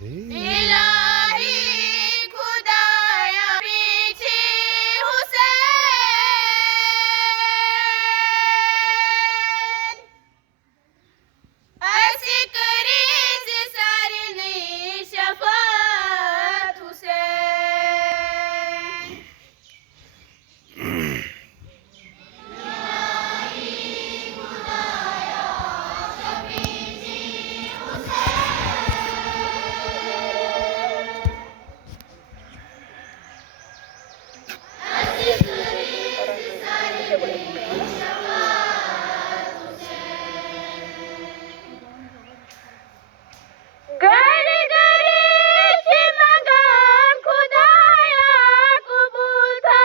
इलाही खुदाया पीछे हुसैन ऐसी करीज सरनी शफात हुसैन घर घरे से मगान खुदाया कबूल था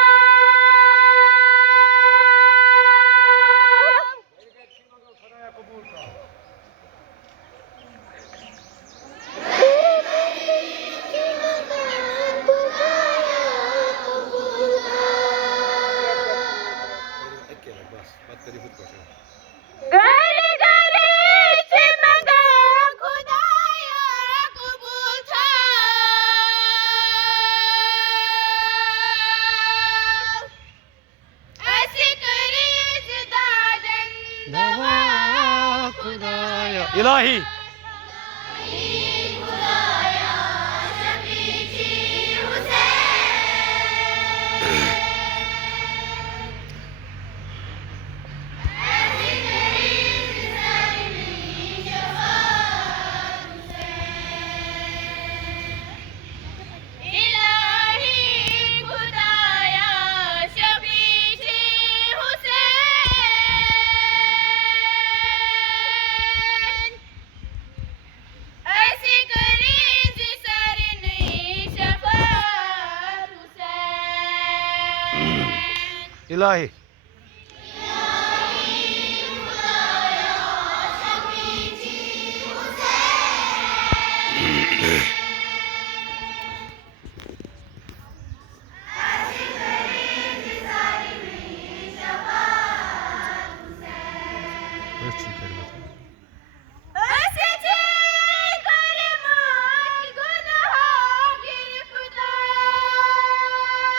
घर घरे से मगान खुदाया कबूल था ऐसी करीज दादन दवा खुदाया इलाही खुदाया शफीची हुसैन ऐसी करीज सरनी शफात हुसैन इलाही खुदाया शफीची हुसैन ऐसी करीज सरनी शफात हुसैन इलाही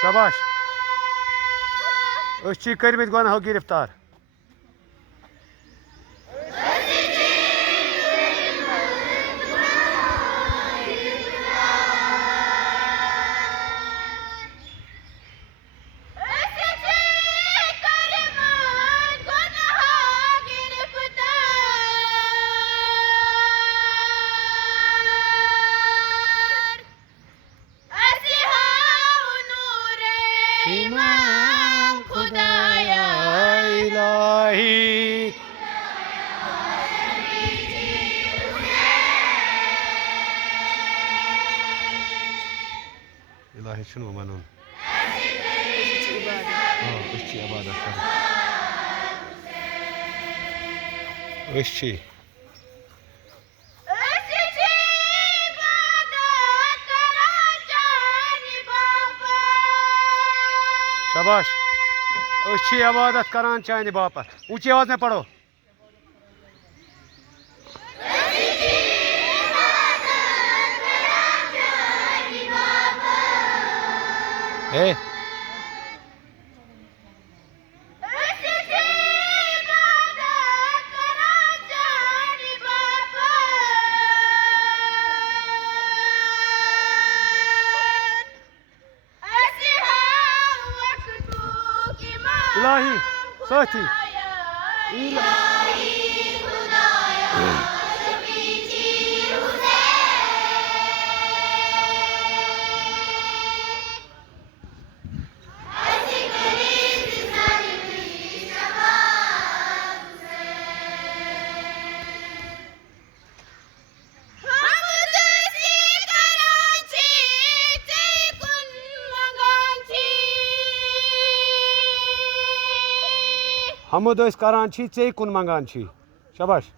शाबाश कर्मित गुनाह गिरफ्तार इमाम खुदाया इलाही इलाही शनु मनून अच्छी इबादत कर अच्छी शाबाश अच्छी इबादत करान चाहने बापत ऊंची आवाज में पढ़ो ए इलाही साथी इलाही खुदाया शफीची हमद करान चे कुन मंगान शाबाश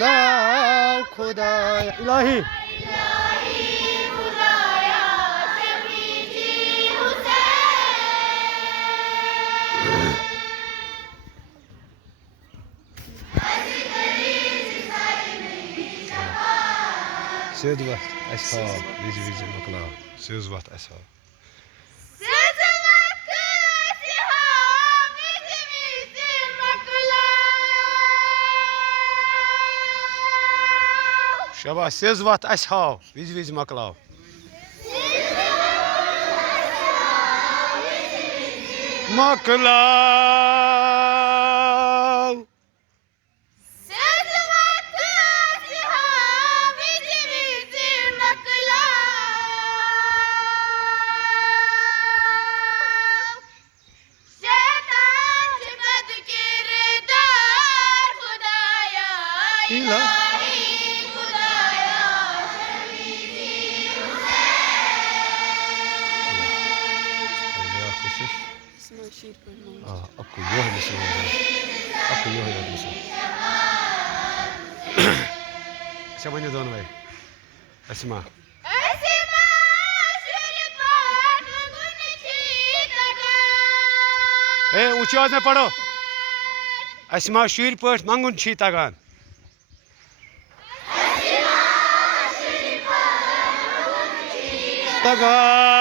लाओ खुदाया इलाही खुदाया शफी जी Hussain Söz var ashab viz makla söz var ashab Şabaş söz var ashab viz makla makla İlah Aku yoh misin Aku yoh ya misin Siapa ini dono vai Asma ऊंची आवाज में पढ़ो अस्मा शीर पठ मंगुन छी तगान तगान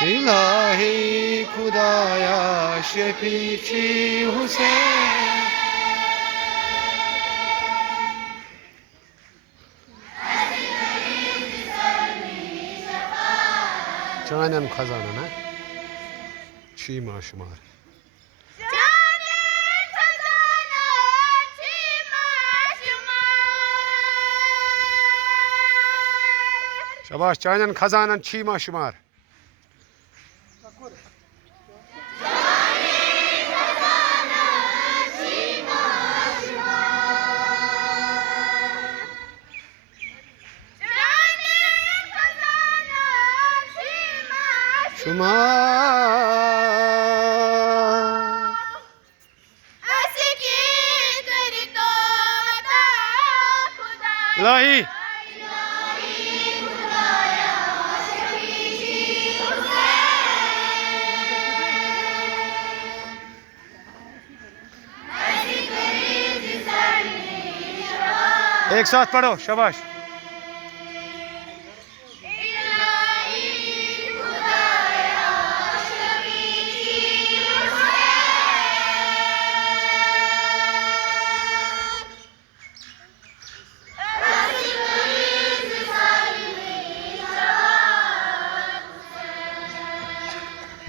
इलाही खुदाया शफीची Hussain Canan kazanana Çiğma şumar Şabaş Canan kazanan çiğma şumar Şumar İlahi एक साथ पढ़ो शाबाश